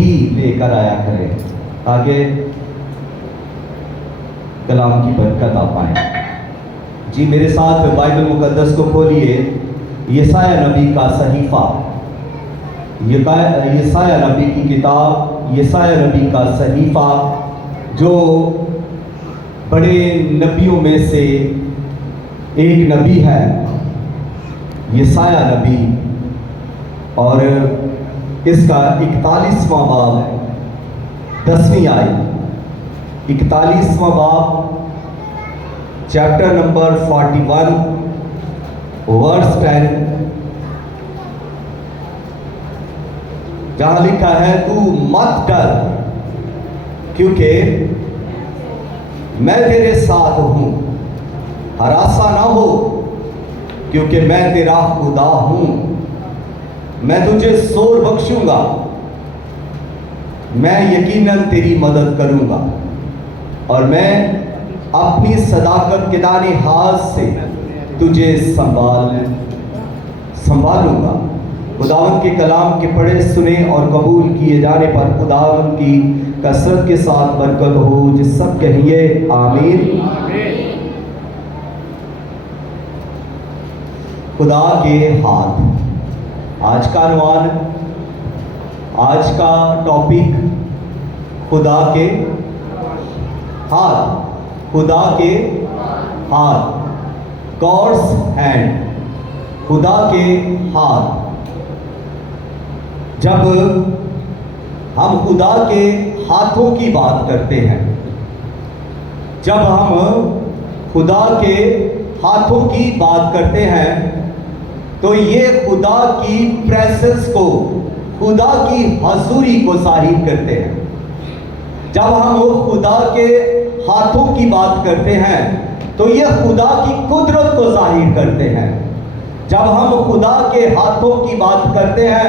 भी लेकर आया करें ताकि कलाम की बरकत आ पाए। जी मेरे साथ बाइबल मुकद्दस को खोलिए, यशायाह नबी का सहीफा, यशायाह नबी की किताब, यशायाह नबी का सहीफा, जो बड़े नबियों में से एक नबी है, यशायाह नबी। और इसका 41वां बाब 10वीं आयत, 41वां बाब चैप्टर नंबर 41 वर्स 10, जहां लिखा है, तू मत डर क्योंकि मैं तेरे साथ हूं, हरासा ना हो क्योंकि मैं तेरा खुदा हूं, मैं तुझे जोर बख्शूंगा, मैं यकीनन तेरी मदद करूंगा और मैं अपनी सदाकत के दाने हाथ से तुझे संभालूंगा। खुदावंद के कलाम के पढ़े सुने और कबूल किए जाने पर खुदावंद की कसरत के साथ बरकत हो। जिस सब कहिए आमीन। खुदा के हाथ, आज का अनुवाद, आज का टॉपिक खुदा के हाथ, खुदा के हाथ, गॉड्स हैंड, खुदा के हाथ। जब हम खुदा के हाथों की बात करते हैं, जब हम खुदा के हाथों की बात करते हैं, तो ये खुदा की प्रेजेंस को, खुदा की हजूरी को जाहिर करते हैं। जब हम खुदा के हाथों की बात करते हैं तो ये खुदा की कुदरत को जाहिर करते हैं। जब हम खुदा के हाथों की बात करते हैं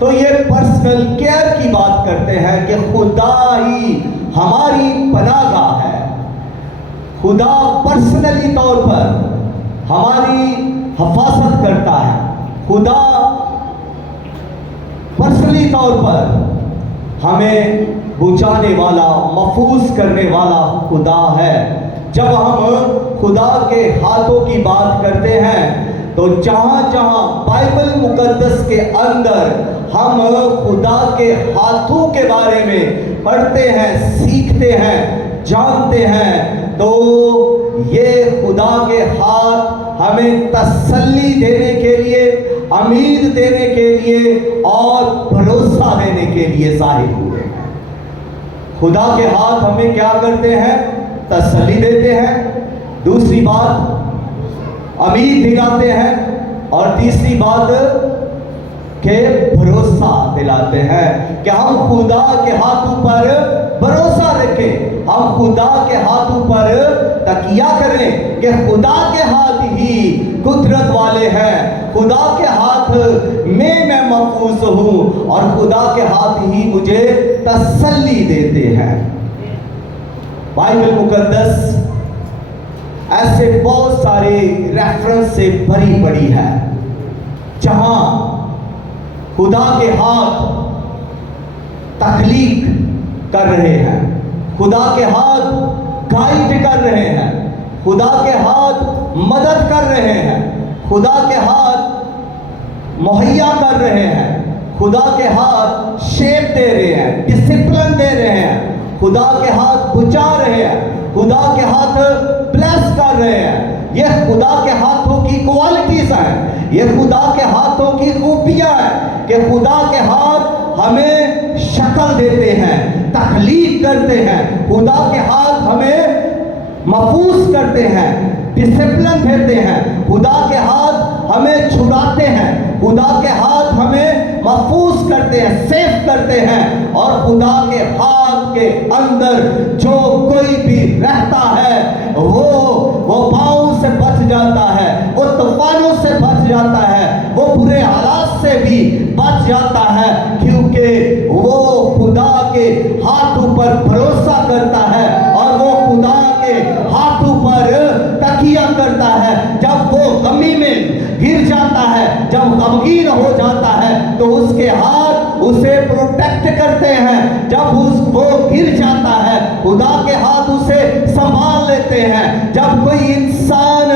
तो ये पर्सनल केयर की बात करते हैं कि खुदा ही हमारी पनाहगाह है। खुदा पर्सनली तौर पर हमारी हिफाजत करता है। खुदा पर्सनली तौर पर हमें बचाने वाला, महफूज करने वाला खुदा है। जब हम खुदा के हाथों की बात करते हैं तो जहां जहां बाइबल मुकद्दस के अंदर हम खुदा के हाथों के बारे में पढ़ते हैं, सीखते हैं, जानते हैं, तो ये खुदा के हाथ हमें तसल्ली देने के लिए, उम्मीद देने के लिए और भरोसा देने के लिए जाहिर हुए हैं। खुदा के हाथ हमें क्या करते हैं? तसल्ली देते हैं। दूसरी बात, उम्मीद दिलाते हैं। और तीसरी बात के भरोसा दिलाते हैं कि हम खुदा के हाथों पर भरोसा रखें, हम खुदा के हाथों पर तकिया करें कि खुदा के हाथ ही कुदरत वाले हैं, खुदा के हाथ में मैं महफूज हूं और खुदा के हाथ ही मुझे तसल्ली देते हैं। बाइबल मुकद्दस ऐसे बहुत सारे रेफरेंस से भरी पड़ी है जहां खुदा के हाथ तख्लीक कर रहे हैं, खुदा के हाथ गाइड कर रहे हैं, खुदा के हाथ मदद कर रहे हैं, खुदा के हाथ मुहैया कर रहे हैं, खुदा के हाथ शेप दे रहे हैं, डिसिप्लिन दे रहे हैं, खुदा के हाथ बुझा रहे हैं, खुदा के हाथ ब्लेस कर रहे हैं। ये खुदा के हाथों की क्वालिटीज हैं, ये खुदा के हाथों की खूबियां हैं कि खुदा के हाथ हमें शक्ल देते हैं, तख्लीक करते हैं, खुदा के हाथ हमें महफूज करते हैं, डिसिप्लिन देते हैं, खुदा के हाथ हमें छुड़ाते हैं, खुदा के हाथ हमें महफूज करते हैं, सेफ करते हैं। और खुदा के हाथ के अंदर जो कोई भी रहता है वो पाँव से बच जाता है, वो तूफानों से बच जाता है, वो बुरे हालात से भी बच जाता है, क्योंकि वो खुदा के हाथों पर भरोसा करता है और वो खुदा के हाथों पर तकिया करता है। जब वो गमी में गिर जाता है, जब गमगीन हो जाता है, तो उसके हाथ उसे प्रोटेक्ट करते हैं। जब वो गिर जाता है खुदा के हाथ उसे संभाल लेते हैं। जब कोई इंसान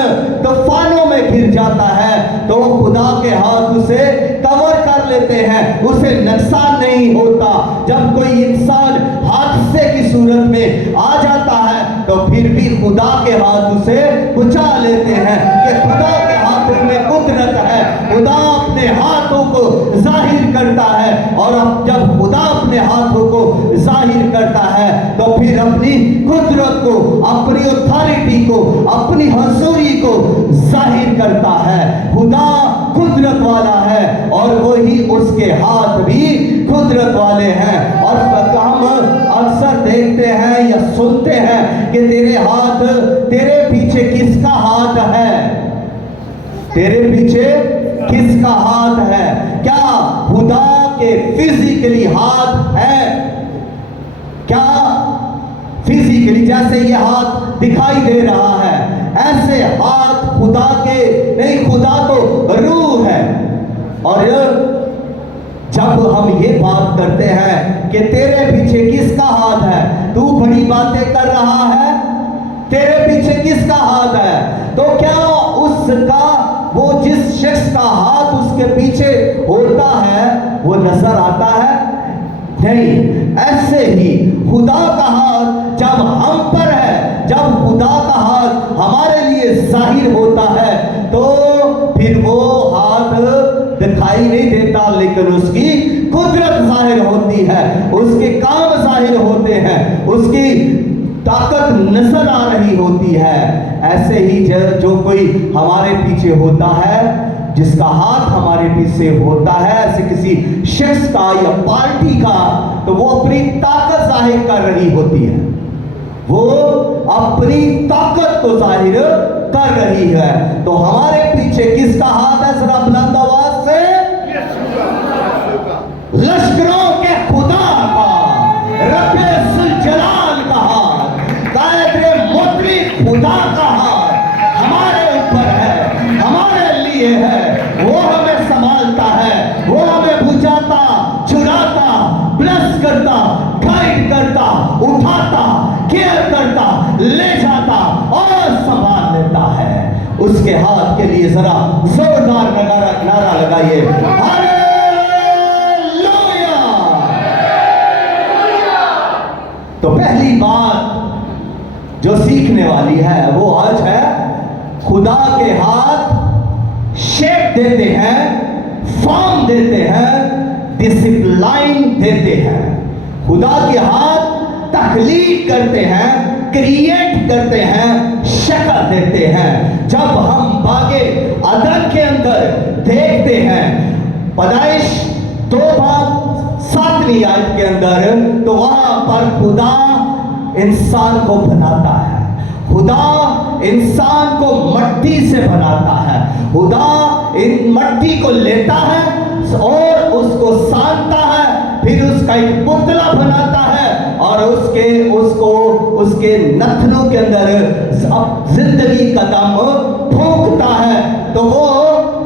तूफानों में गिर जाता है तो खुदा के हाथ उसे कवर कर लेते हैं, उसे नुकसान नहीं होता। जब कोई इंसान हादसे की सूरत में आ जाता है तो फिर भी खुदा के हाथ उसे बचा लेते हैं कि खुदा के हाथों में कुदरत है। खुदा अपने हाथों को जाहिर करता है और अब जब खुदा अपने हाथों को जाहिर करता है तो फिर अपनी कुदरत को, अपनी अथॉरिटी को, अपनी हजूरी को जाहिर करता है। खुदा कुदरत वाला है और वही उसके हाथ भी कुदरत वाले हैं। और हम अक्सर देखते हैं या सुनते हैं कि तेरे पीछे किसका हाथ है? तेरे पीछे किसका हाथ है? क्या खुदा के फिजिकली हाथ है? क्या फिजिकली जैसे ये हाथ दिखाई दे रहा है ऐसे हाथ खुदा के नहीं? खुदा तो रूह है। और जब हम ये बात करते हैं कि तेरे पीछे किसका हाथ है, तू बड़ी बातें कर रहा है, तेरे पीछे किसका हाथ है, तो क्या उसका वो जिस शख्स का हाथ उसके पीछे होता है वो नजर आता है? नहीं। ऐसे ही खुदा का हाथ जब हम पर है, जब खुदा का हाथ हमारे लिए जाहिर होता है तो फिर वो हाथ दिखाई नहीं देता, लेकिन उसकी कुदरत जाहिर होती है, उसके काम जाहिर होते हैं, उसकी ताकत नजर आ रही होती है। ऐसे ही जो कोई हमारे पीछे होता है, जिसका हाथ हमारे पीछे होता है, ऐसे किसी शख्स का या पार्टी का, तो वो अपनी ताकत जाहिर कर रही होती है, वो अपनी ताकत को जाहिर कर रही है। तो हमारे पीछे किसका हाथ है? जरा बुलंद आवाज से, लश्करों के खुदा का, रब्बे जलाल का हाथ, कायदे मुतलक खुदा का हाथ हमारे ऊपर है, हमारे लिए है। वो हमें संभालता है, वो हमें बुझाता, चुराता, ब्लेस करता, गाइड करता, उठाता, केयर करता, ले जाता और संभाल लेता है। उसके हाथ के लिए जरा जोरदार नारा लगाइए, हालेलुया। तो पहली बात जो सीखने वाली है वो आज है, खुदा के हाथ शेप देते हैं, फॉर्म देते हैं, डिसिप्लाइन देते हैं। खुदा के हाथ तख्लीक करते हैं, क्रिएट करते हैं, शक्ल देते हैं। जब हम बागे अदन के अंदर देखते हैं, पैदाइश 2:7 आयत के अंदर, तो वहां पर खुदा इंसान को बनाता है, खुदा इंसान को मट्टी से बनाता है, खुदा इन मट्टी को लेता है और उसको सानता है, फिर उसका एक पुतला बनाता है और उसके नथनों के अंदर जिंदगी का दम फूंकता है, तो वो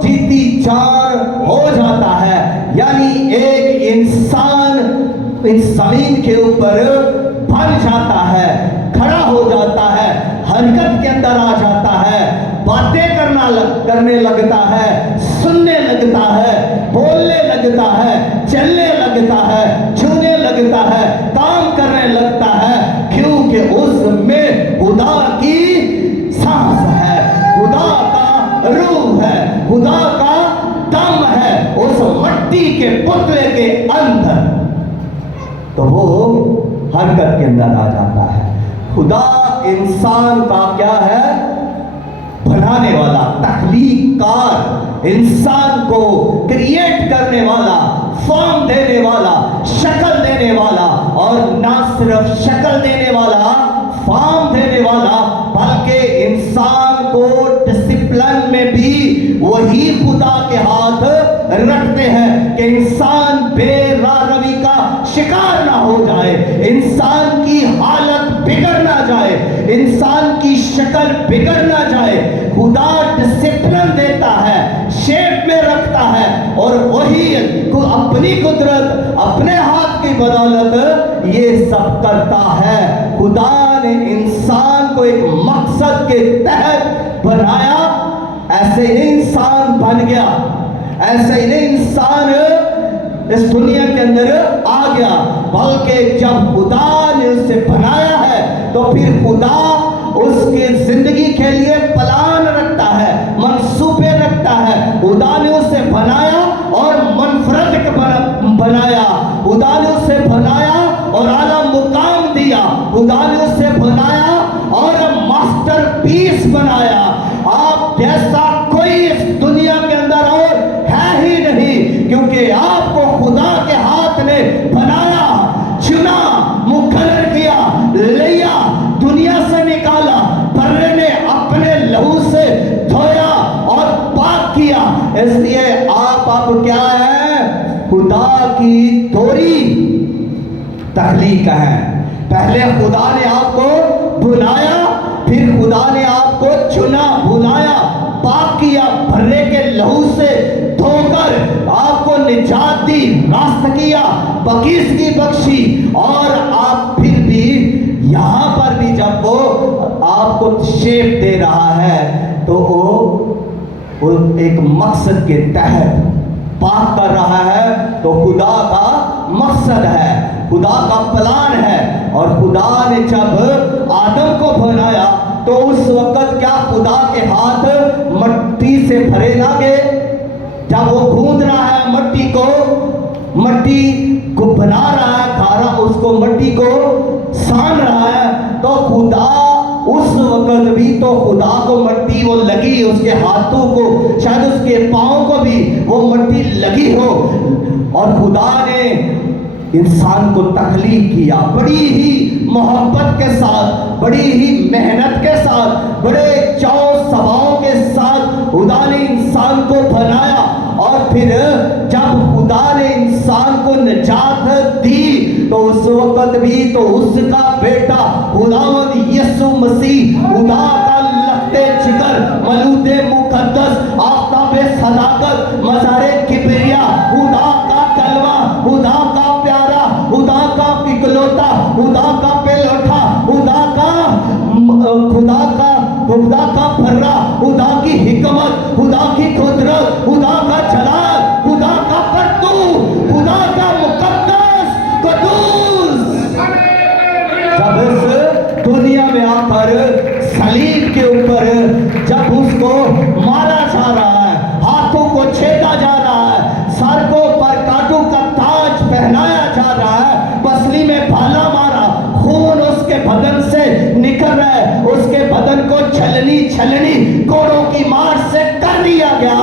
जीती जान हो जाता है। यानी एक इंसान इस जमीन के ऊपर बन जाता है, खड़ा हो जाता है, हरकत के अंदर आ जाता है, बातें करने लगता है, सुनने लगता है, बोलने लगता है, चलने लगता है, छूने लगता है, काम करने लगता है, क्योंकि उसमें खुदा की सांस है, खुदा का रूह है, खुदा का दम है उस मट्टी के पुतले के अंदर, तो वो हरकत के अंदर आ जाता है। खुदा इंसान का क्या है? बनाने वाला, तख्लीककार, इंसान को क्रिएट करने वाला, फॉर्म देने वाला, शक्ल देने वाला, और ना सिर्फ शक्ल देने वाला, फॉर्म देने वाला, बल्कि इंसान को डिसिप्लिन में भी वही खुदा के हाथ रखते हैं कि इंसान बेरारवी का शिकार ना हो जाए, इंसान की हालत बिगड़ ना जाए, इंसान की शक्ल बिगड़ ना जाए। खुदा डिसिप्लिन देता है, शेप में रखता है और वही अपनी कुदरत, अपने हाथ की बदौलत ये सब करता है। खुदा ने इंसान को एक मकसद के तहत बनाया। ऐसे ही इंसान बन गया, ऐसे ही इंसान इस दुनिया के अंदर आ गया, बल्कि जब खुदा ने उसे बनाया है तो फिर खुदा उसके जिंदगी के लिए प्लान रखता है, मंसूबे रखता है। खुदा ने उसे बनाया और मनफरद बनाया, खुदा ने उसे बनाया और आला मुकाम दिया, खुदा ने उसे बनाया और मास्टरपीस बनाया। आप जैसा कोई इस दुनिया के अंदर और है ही नहीं, क्योंकि आपको खुदा के हाथ ने बनाया, चुना, मुकर्रर किया, लिया, दुनिया से निकाला, बर्रे ने अपने लहू से धोया और पाक किया। इसलिए आप अब क्या है? खुदा की तोरी तख्लीक है। पहले खुदा ने आपको बुलाया, फिर खुदा ने आपको चुना, बुलाया, पाक किया, बर्रे के लहू से धोकर आपको निजात दी, रास्त किया, बकीज़गी बख्शी। और आप फिर भी यहाँ पर भी जब वो आपको शेप दे रहा है तो वो एक मकसद के तहत पाक कर रहा है। तो खुदा का मकसद है, खुदा का प्लान है। और खुदा ने जब आदम को बनाया तो उस वक्त क्या खुदा के हाथ मट्टी से भरे ना गए? जब वो गूंद रहा है मट्टी को बना रहा है, खारा उसको मट्टी को सान रहा है, तो खुदा उस वक्त भी तो खुदा को मट्टी वो लगी, उसके हाथों को, शायद उसके पांव को भी वो मट्टी लगी हो। और खुदा ने इंसान को तख्लीक किया बड़ी ही मोहब्बत के साथ, बड़ी ही मेहनत के साथ, बड़े चाव सवाओं के साथ खुदा ने इंसान को बनाया। और फिर जब खुदा ने इंसान को निजात दी तो उस वक्त भी तो उसका बेटा खुदावंद यीशु मसीह, खुदा का लखते जिगर, मलूदे मुकद्दस, आफ़ताबे सदाकत, मज़ारे किबरिया, खुदा का कलमा, खुदा का प्यारा, खुदा का इकलौता, खुदा का पेलोठा, खुदा का फर्रा, खुदा की हिकमत, खुदा की कुदरत, खुदा का जलाल, खुदा का पत्तू, खुदा का मुकद्दस कुदूस जब इस दुनिया में आकर सलीब के ऊपर जब उसको मारा जा रहा है, हाथों को छेदा जा रहा है, सर को पर कांटों का ताज पहनाया जा रहा है, पसली में भाला मारा, खून उसके बदन से निकल रहा है, उसके बदन को छलनी कोड़ों की मार से कर दिया गया।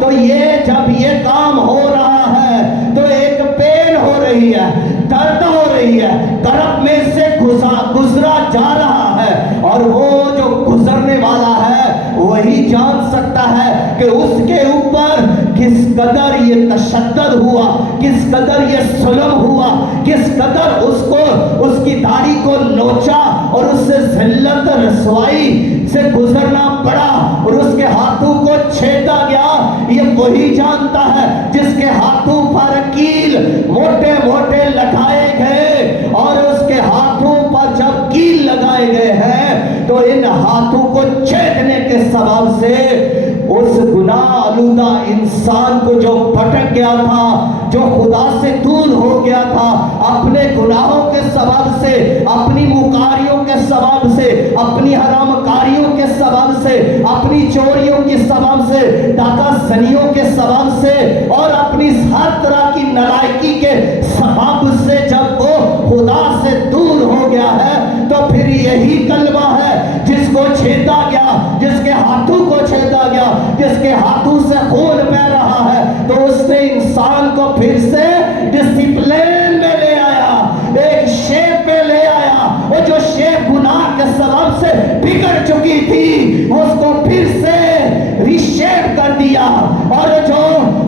तो ये जब ये काम हो रहा है तो एक पेन हो रही है, दर्द हो रही है, गर्भ में से गुजरा जा रहा है। और वो जो गुजरने वाला है वही जान सकता है कि उसके ऊपर किस कदर ये तशद्दुद हुआ, किस कदर ये जुल्म हुआ, किस कदर उसको उसकी दाढ़ी को नोचा और उससे जिल्लत रसवाई से गुजरना पड़ा और उसके हाथों को छेदा गया। ये वही जानता है जिसके हाथों पर कील मोटे मोटे लगाए गए। और उसके हाथों पर जब कील लगाए गए हैं तो इन हाथों को छेदने के सबब से उस गुनाह आलूदा इंसान को जो भटक गया था, जो खुदा से दूर हो गया था, अपने गुनाहों के सबब से, अपनी मुकारियों के सबब से, अपनी हरामकारियों के सबब से, अपनी चोरियों के सबब से, डाका जनियों के सबब से और अपनी हर तरह की नालायकी के सबब से जब वो खुदा से दूर हो गया है तो फिर यही कलमा है जिसको छेदा गया, जिसके हाथों को छेदा गया, जिसके हाथों से खून बह रहा है, तो उसने इंसान को फिर से डिसिप्लिन में ले आया, एक शेप में ले आया। वो जो शेप गुनाह के सबब से बिगड़ चुकी थी उसको फिर से रीशेप कर दिया। और जो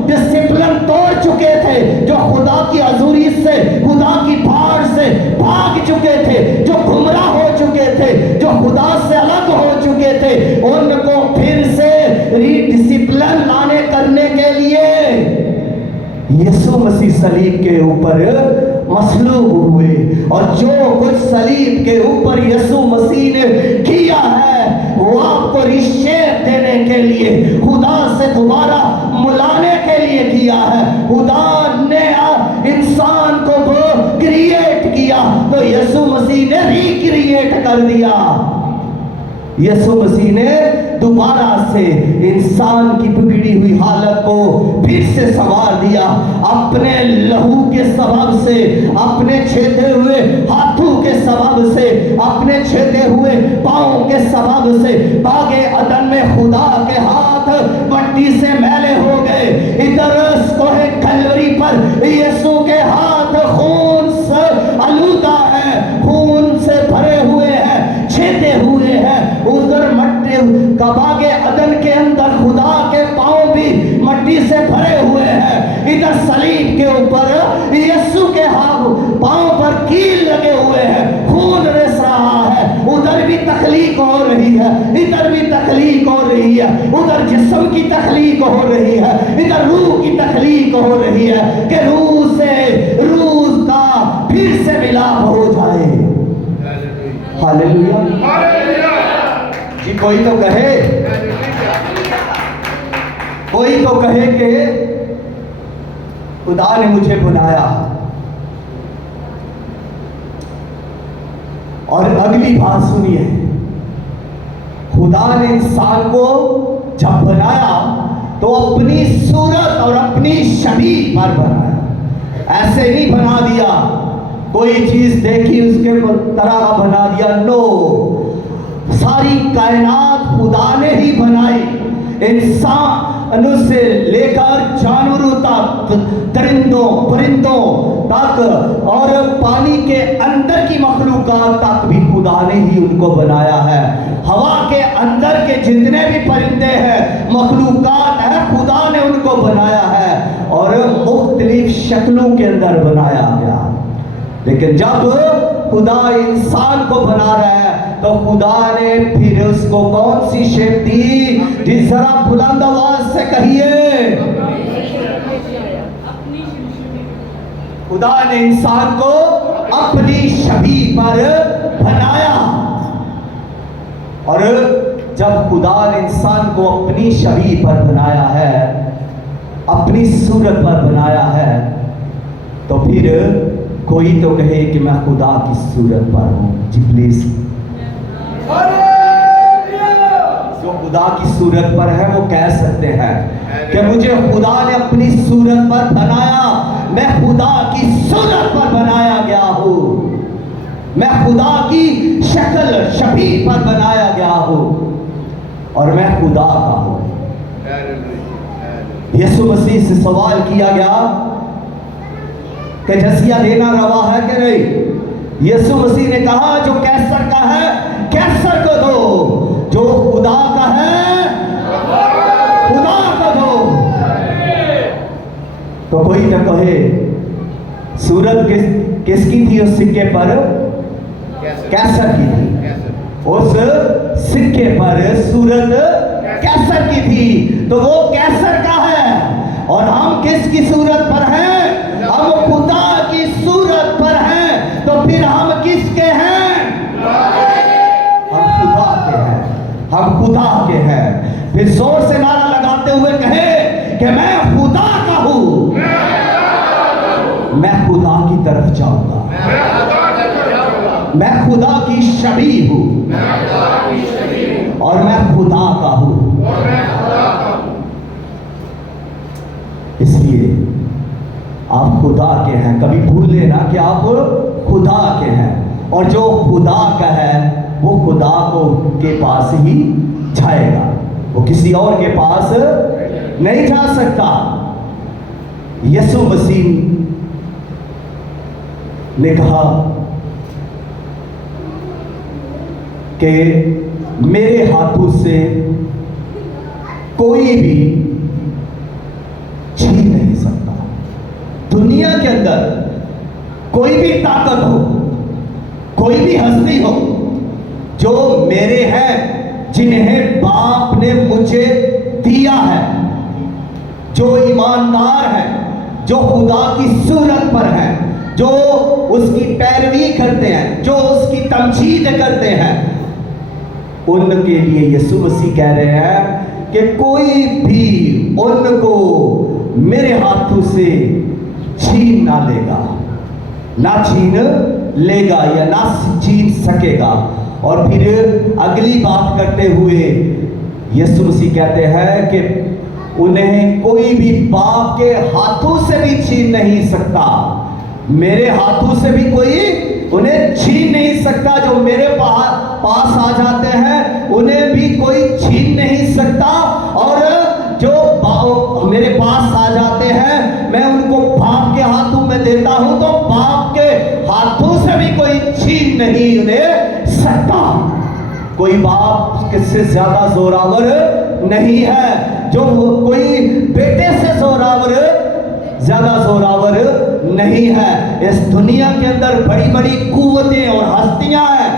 डिसिप्लिन तोड़ चुके थे, जो खुदा की हजूरी से, खुदा की भाड़ से भाग चुके थे, जो गुमराह हो चुके थे, जो खुदा से अलग हो चुके थे, उनको फिर से रीडिसिप्लिन लाने करने यीशु मसीह सलीब के ऊपर मसलूब हुए, और जो कुछ सलीब के ऊपर यीशु मसीह ने किया है वो आपको रिश्तेदार देने के लिए, खुदा से दोबारा मिलाने के लिए किया है। खुदा ने इंसान को क्रिएट किया तो यीशु मसीह ने रिक्रिएट कर दिया। यीशु मसीह ने दोबारा से इंसान की बिगड़ी हुई हालत को फिर से संवार दिया। अपने लहू के सबब से, अपने छेदे हुए हाथों के सबब से, अपने छेदे हुए पांवों के सबब से बागे अदन में खुदा के हाथ मट्टी से मैले हो गए। इधर कोहे कलवरी पर यीशु के हाथ खून से आलूदा है, खून से भरे हुए हैं, छेदे हुए हैं। उधर मट्टी का बागे अदन के अंदर खुदा के पांव भी मट्टी से भरे हुए हैं। इधर सलीब के ऊपर यीशु के हाथ पांव पर कील लगे हुए हैं, खून रिस रहा है। उधर भी तख्लीक हो रही है, इधर भी तख्लीक हो रही है। उधर जिस्म की तख्लीक हो रही है, इधर रूह की तख्लीक हो रही है कि रूह से रूह का फिर से मिलाप हो जाए। हालेलुया। जी कोई तो कहे, कोई तो कहे कि खुदा ने मुझे बुलाया। और अगली बात सुनिए, खुदा ने इंसान को जब बनाया तो अपनी सूरत और अपनी शबीह पर बनाया। ऐसे नहीं बना दिया, कोई चीज देखी उसके तरह का बना दिया, नो। सारी कायनात खुदा ने ही बनाई, इंसानों से लेकर जानवरों तक, दरिंदों परिंदों तक, और पानी के अंदर की मखलूकात तक भी खुदा ने ही उनको बनाया है। हवा के अंदर के जितने भी परिंदे हैं, मखलूकात है, खुदा ने उनको बनाया है और मुख्तलिफ शक्लों के अंदर बनाया गया। लेकिन जब खुदा इंसान को बना रहा है तो खुदा ने फिर उसको कौन सी शेप दी? जिस जरा बुलंद आवाज से कहिए, खुदा ने इंसान को अपनी शबीह पर बनाया। और जब खुदा ने इंसान को अपनी शबीह पर बनाया है, अपनी सूरत पर बनाया है, तो फिर कोई तो कहे कि मैं खुदा की सूरत पर हूं। जी प्लीज, जो खुदा की सूरत पर है वो कह सकते हैं कि मुझे खुदा ने अपनी सूरत पर बनाया, मैं खुदा की सूरत पर बनाया गया हूं, मैं खुदा की शक्ल शबीह पर बनाया गया हूं और मैं खुदा का हूं। यीशु मसीह से सवाल किया गया कि जजिया देना रवा है कि नहीं? यीशु मसीह ने कहा जो कैसर का है कैसर को दो, जो खुदा का है खुदा को दो। तो कोई तो कहे सूरत किसकी थी उस सिक्के पर? कैसर की थी। उस सिक्के पर सूरत कैसर की थी, तो वो कैसर का है। और हम किसकी सूरत पर हैं? हम खुदा की सूरत पर हैं। तो फिर हम किसके हैं? हम खुदा के हैं, हम खुदा के हैं। फिर जोर से नारा लगाते हुए कहे कि मैं खुदा का हूं, मैं खुदा की तरफ जाऊंगा, मैं खुदा की शबीह हूं और मैं खुदा का हूं। इसलिए आप खुदा के हैं, कभी भूल लेना कि आप खुदा के हैं। और जो खुदा का है वो खुदा को के पास ही जाएगा, वो किसी और के पास नहीं जा सकता। यीशु मसीह ने कहा कि मेरे हाथों से कोई भी छीन नहीं सकता। दुनिया के अंदर कोई भी ताकत हो, कोई भी हस्ती हो जो मेरे हैं, जिन्हें बाप ने मुझे दिया है, जो ईमानदार है, जो खुदा की सूरत पर हैं, जो उसकी पैरवी करते हैं, जो उसकी तमजीद करते हैं, उनके लिए यीशु मसीह कह रहे हैं कि कोई भी उनको मेरे हाथों से छीन ना लेगा, ना छीन लेगा या ना छीन सकेगा। और फिर अगली बात करते हुए यीशु मसीह कहते हैं कि उन्हें कोई भी बाप के हाथों से भी छीन नहीं सकता, मेरे हाथों से भी कोई उन्हें छीन नहीं सकता। जो मेरे पास आ जाते हैं उन्हें भी कोई छीन नहीं सकता, और जो मेरे पास आ जाते हैं मैं उनको बाप के हाथों में देता हूं, तो बाप के हाथों से भी कोई छीन नहीं उन्हें सकता। कोई बाप किससे ज्यादा जोरावर नहीं है, जो कोई बेटे से जोरावर ज्यादा जोरावर नहीं है। इस दुनिया के अंदर बड़ी बड़ी कुव्वतें और हस्तियां हैं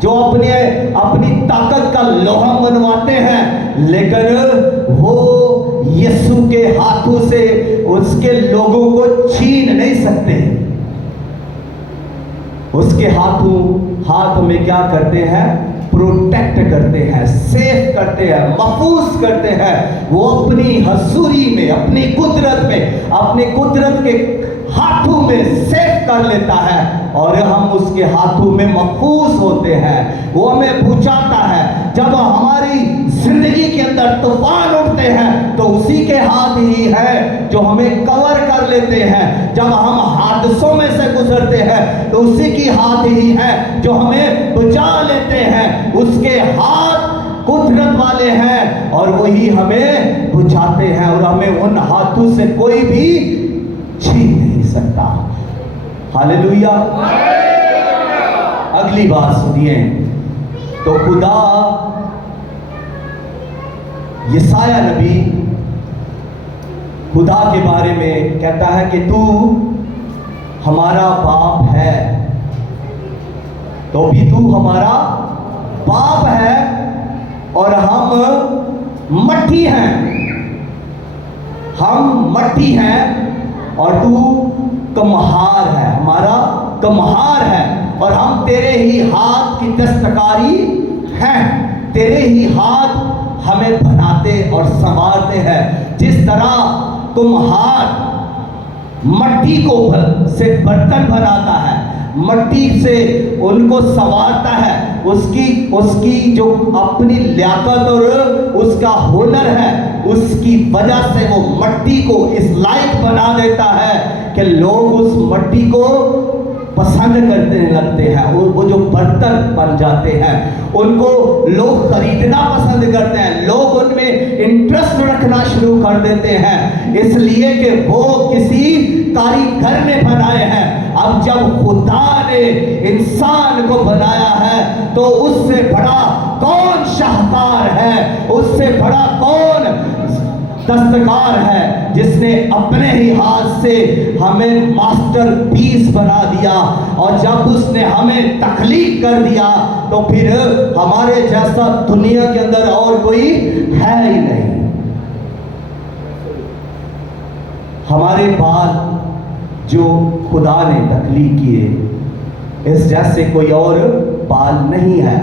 जो अपनी ताकत का लोहा बनवाते हैं, लेकिन वो यीशु के हाथों से उसके लोगों को छीन नहीं सकते। उसके हाथ में क्या करते हैं? प्रोटेक्ट करते हैं, सेफ करते हैं, महफूज करते हैं। वो अपनी हजूरी में, अपनी कुदरत में, अपने कुदरत के हाथों में सेफ कर लेता है, और हम उसके हाथों में महफूज होते हैं। वो हमें बचाता है। जब हमारी जिंदगी के अंदर तूफान उठते हैं तो उसी के हाथ ही है जो हमें कवर कर लेते हैं। जब हम हादसों में से गुजरते हैं तो उसी की हाथ ही है जो हमें बचा लेते हैं। उसके हाथ कुदरत वाले हैं और वही हमें बुझाते हैं, और हमें उन हाथों से कोई भी छीन नहीं सकता। हालेलुया। अगली बात सुनिए, तो खुदा यशायाह नबी खुदा के बारे में कहता है कि तू हमारा बाप है, तो भी तू हमारा बाप है और हम मट्टी हैं। हम मट्टी हैं और तू कम्हार है, हमारा कम्हार है, और हम तेरे ही हाथ की दस्तकारी हैं। तेरे ही हाथ हमें बनाते और संवारते हैं। जिस तरह कुम्हार मट्टी को से बर्तन बनाता है, मट्टी से उनको संवारता है, उसकी जो अपनी लियाकत और उसका हुनर है, उसकी वजह से वो मट्टी को इस लायक बना देता है कि लोग उस मट्टी को पसंद करने लगते हैं। वो जो बर्तन बन जाते हैं उनको लोग खरीदना पसंद करते हैं, लोग उनमें इंटरेस्ट रखना शुरू कर देते हैं, इसलिए कि वो किसी कारीगर ने बनाए हैं। अब जब खुदा ने इंसान को बनाया है तो उससे बड़ा कौन शाहकार है, उससे बड़ा कौन दस्तकार है, जिसने अपने ही हाथ से हमें मास्टरपीस बना दिया। और जब उसने हमें तख्लीक कर दिया तो फिर हमारे जैसा दुनिया के अंदर और कोई है ही नहीं। हमारे बाल जो खुदा ने तख्लीक किए, इस जैसे कोई और बाल नहीं है।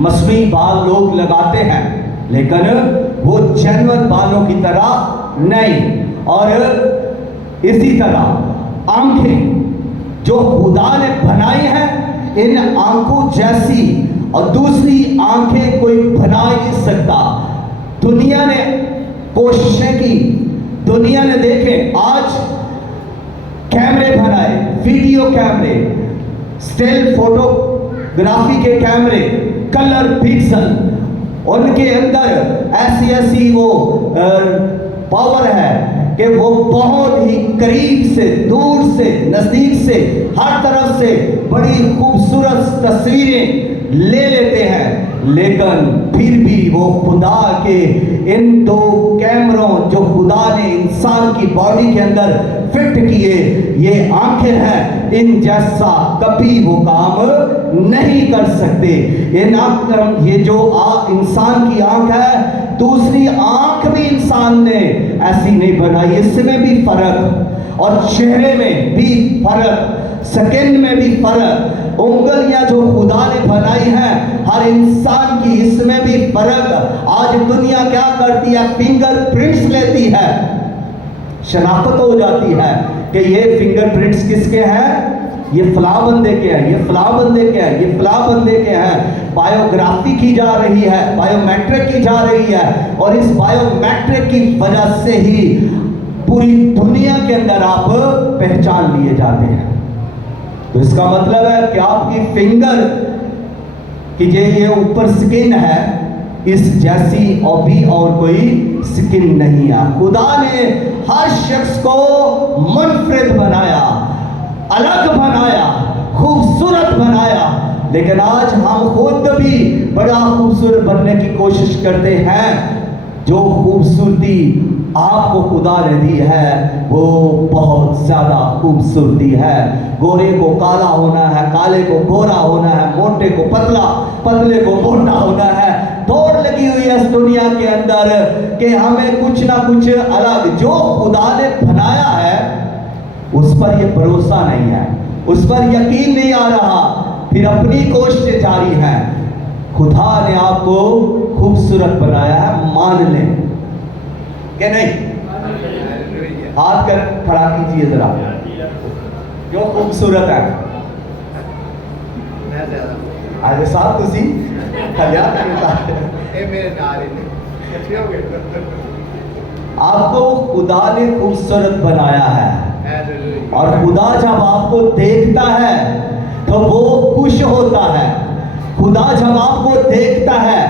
मसनूई बाल लोग लगाते हैं लेकिन वो जानवर बालों की तरह नहीं। और इसी तरह आंखें जो खुदा ने बनाई हैं, इन आंखों जैसी और दूसरी आंखें कोई बना नहीं सकता। दुनिया ने कोशिशें की, दुनिया ने देखे, आज कैमरे बनाए, वीडियो कैमरे, स्टिल फोटोग्राफी के कैमरे, कलर पिक्सल, उनके अंदर ऐसी वो पावर है कि वो बहुत ही करीब से, दूर से, नजदीक से, हर तरफ से बड़ी खूबसूरत तस्वीरें ले लेते हैं। लेकिन फिर भी वो खुदा के इन दो कैमरों जो खुदा ने इंसान की बॉडी के अंदर फिट किए, ये आंखें हैं, इन जैसा कभी वो काम नहीं कर सकते। ये जो इंसान की आंख है, दूसरी आंख भी इंसान ने ऐसी नहीं बनाई, इसमें भी फर्क। और चेहरे में भी फर्क, सेकंड में भी फर्क, उंगलियां जो खुदा ने बनाई हैं हर इंसान की, इसमें भी फर्क। आज दुनिया क्या करती है, फिंगरप्रिंट्स लेती है, शनाख्त हो जाती है कि ये फिंगरप्रिंट्स किसके हैं, ये फला बंदे के हैं, ये फला बंदे के हैं, ये फला बंदे के हैं। बायोग्राफी की जा रही है, बायोमेट्रिक की जा रही है, और इस बायोमेट्रिक की वजह से ही पूरी दुनिया के अंदर आप पहचान लिए जाते हैं। तो इसका मतलब है कि आपकी फिंगर कि ये ऊपर स्किन है, इस जैसी और भी और कोई स्किन नहीं है। खुदा ने हर शख्स को मुनफरिद बनाया, अलग बनाया, खूबसूरत बनाया, लेकिन आज हम खुद भी बड़ा खूबसूरत बनने की कोशिश करते हैं। जो खूबसूरती आपको खुदा ने दी है वो बहुत ज्यादा खूबसूरती है। गोरे को काला होना है, काले को गोरा होना है, मोटे को पतला, पतले को मोटा होना है। दौड़ लगी हुई है इस दुनिया के अंदर कि हमें कुछ ना कुछ अलग, जो खुदा ने बनाया है उस पर ये भरोसा नहीं है, उस पर यकीन नहीं आ रहा, फिर अपनी कोशिश जारी है। खुदा ने आपको खूबसूरत बनाया है, मान लें कि नहीं? हाथ कर खड़ा कीजिए जरा, जो खूबसूरत है। आज साहब तुसी आपको खुदा ने खूबसूरत बनाया है, और खुदा जब आपको देखता है तो वो खुश होता है। खुदा जब आपको देखता है,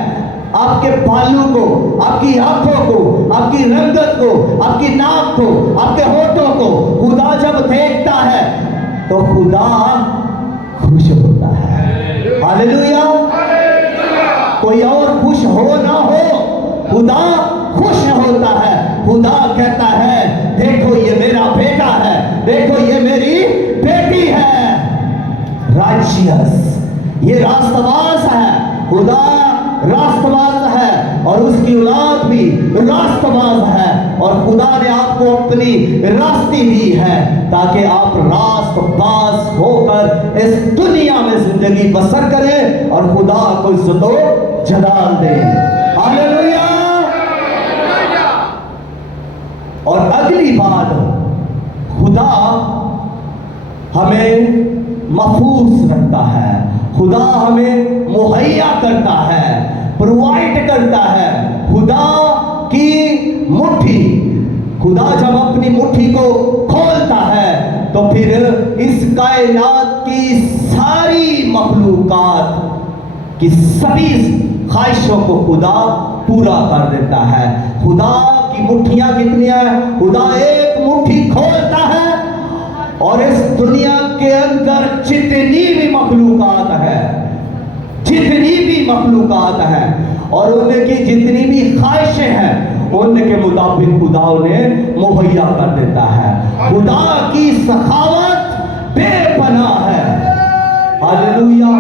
आपके बालों को, आपकी आंखों को, आपकी रंगत को, आपकी नाक को, आपके होठों को खुदा जब देखता है तो खुदा खुश होता है। हालेलुया। कोई और खुश हो ना हो, खुदा खुश होता है। खुदा कहता है देखो ये मेरा बेटा है, देखो ये मेरी बेटी है। राइचियस, ये रास्तबाज है। खुदा रास्तबाज है और उसकी औलाद भी रास्तबाज है, और खुदा ने आपको अपनी रास्ते दी है ताकि आप रास्तबाज होकर इस दुनिया में जिंदगी बसर करें और खुदा को इज्जतो जलाल दें। हालेलुया। और अगली बात, खुदा हमें महफूज रखता है, खुदा हमें मुहैया करता है, प्रोवाइड करता है। खुदा की मुट्ठी, खुदा जब अपनी मुट्ठी को खोलता है तो फिर इस कायनात की सारी मखलूकात की सभी ख्वाहिशों को खुदा पूरा कर देता है। खुदा की मुट्ठियां कितनी है? खुदा एक मुट्ठी खोलता है और इस दुनिया के अंदर जितनी भी मखलूकात है, जितनी भी मखलूकात है और उनकी जितनी भी ख्वाहिशें हैं, उनके मुताबिक खुदा उन्हें मुहैया कर देता है। खुदा की सखावत बेपनाह है। हालेलुया।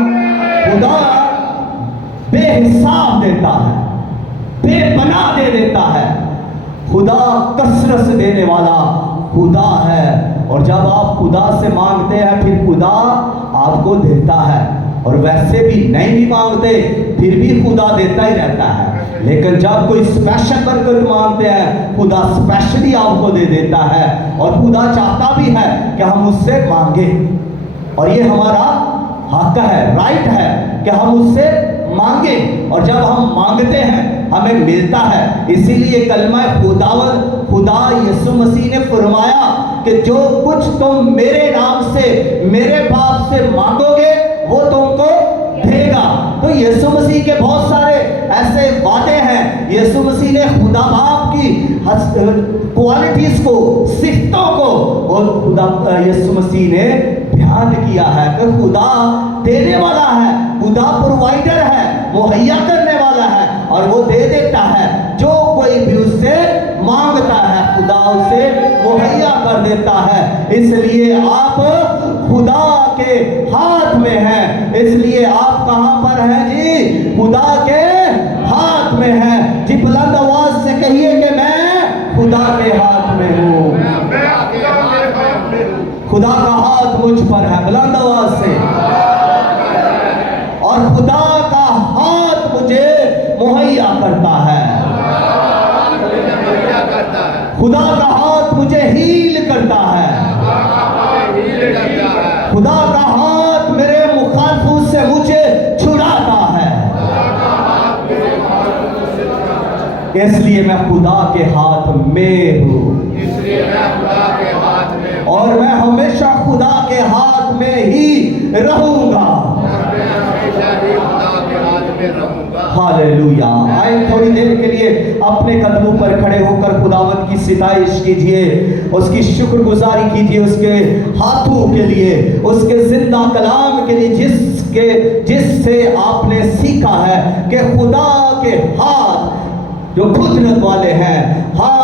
खुदा बेहिसाब देता है, बेपनाह दे देता है। खुदा कसरत से देने वाला खुदा है, और जब आप खुदा से मांगते हैं फिर खुदा आपको देता है, और वैसे भी नहीं भी मांगते फिर भी खुदा देता ही रहता है। लेकिन जब कोई स्पेशल बरकत मांगते हैं खुदा स्पेशली आपको दे देता है, और खुदा चाहता भी है कि हम उससे मांगे, और ये हमारा हक है, राइट है कि हम उससे मांगे, और जब हम मांगते हैं हमें मिलता है। इसीलिए कलमा खुदा यीशु मसीह ने फरमाया कि जो कुछ तुम मेरे नाम से मेरे बाप से मांगोगे वो तुमको देगा। तो यीशु मसीह के बहुत सारे ऐसे वादे हैं। यीशु मसीह ने खुदा बाप की क्वालिटीज को, सिफतों को, और खुदा यीशु मसीह ने ध्यान किया है कि खुदा देने वाला है, खुदा प्रोवाइडर है, मुहैया करने वाला है, और वो दे देता है। जो कोई भी उससे मांगता है खुदा उसे मुहैया कर देता है। इसलिए आप खुदा के हाथ में हैं। इसलिए आप कहां पर हैं जी? खुदा के हाथ में हैं। जी बुलंद आवाज से कहिए कि मैं खुदा के हाथ में हूं। हाथ मुझ पर है, बुलंद आवाज से। और खुदा का हाथ मुझे मुहैया करता है, खुदा का हाथ मुझे हील करता है, खुदा का हाथ मेरे मुखालफों से मुझे छुड़ाता है। इसलिए मैं खुदा के हाथ में हूँ, और मैं हमेशा खुदा के हाथ में ही रहूंगा। हालेलुया। आए थोड़ी देर के लिए अपने कदमों पर खड़े होकर खुदावंद की सिताइश कीजिए, उसकी शुक्रगुजारी कीजिए उसके हाथों के लिए, उसके जिंदा कलाम के लिए, जिससे आपने सीखा है कि खुदा के हाथ जो कुदरत वाले हैं, हाथ